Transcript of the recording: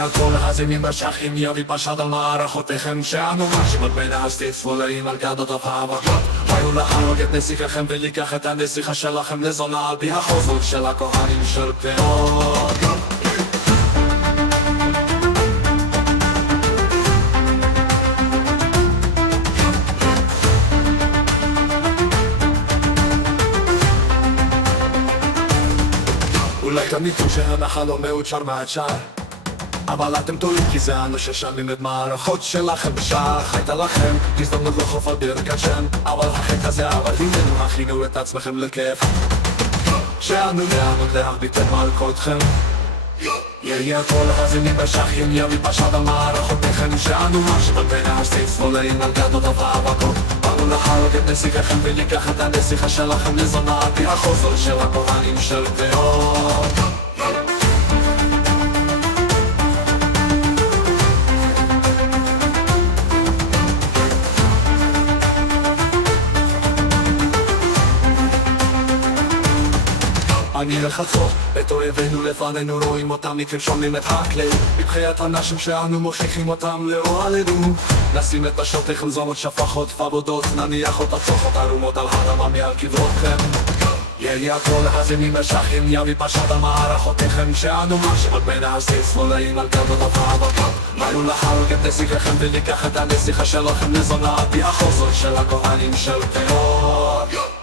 יהיה כל הזימים בשחים יביא פשט על מערכותיכם שאנו מרשים על בין האסתית צפולאים על גדות הפאבקות היו להרוג את נסיככם ולקח את הנסיכה שלכם לזונה על פי החוזות של הכהנים של פאות. אולי תמידו שהנחל לא מאושר מהשאר אבל אתם טועים כי זה אנו ששמים את מערכות שלכם בשח הייתה לכם הזדמנות לחוף על ברכת שם אבל החטא הזה אבל הננו הכינו את עצמכם לכיף שאנו נעמוד להרביט את מלכותכם יהיה כל הזימים בשחים יביא פשט על מערכותיכם שאנו מרשים על בין האסתית צפולאים על גדות הפאבקות באנו להרוג את נסיככם ולקח את הנסיכה שלכם לזונה על פי החוזות של הכהנים של פאות. אני לחצות את אויבינו לפנינו רואים אותם מכם שומעים את הכלי מבחיית הנשים שאנו מוכיחים אותם לאוהלנו נשים את בשותיכם זומות שפחות ועבודות נניח אותה צוחות ערומות על הרמה מעל קברותכם יהיה כל הזימים בשחים יביא פשט על מערכותיכם שאנו מרשים על בין האסתית צפולאים על גדות הפאבקות באנו להרוג את נסיככם ולקח את הנסיכה שלכם לזונה על פי החוזות של הכהנים של פאות.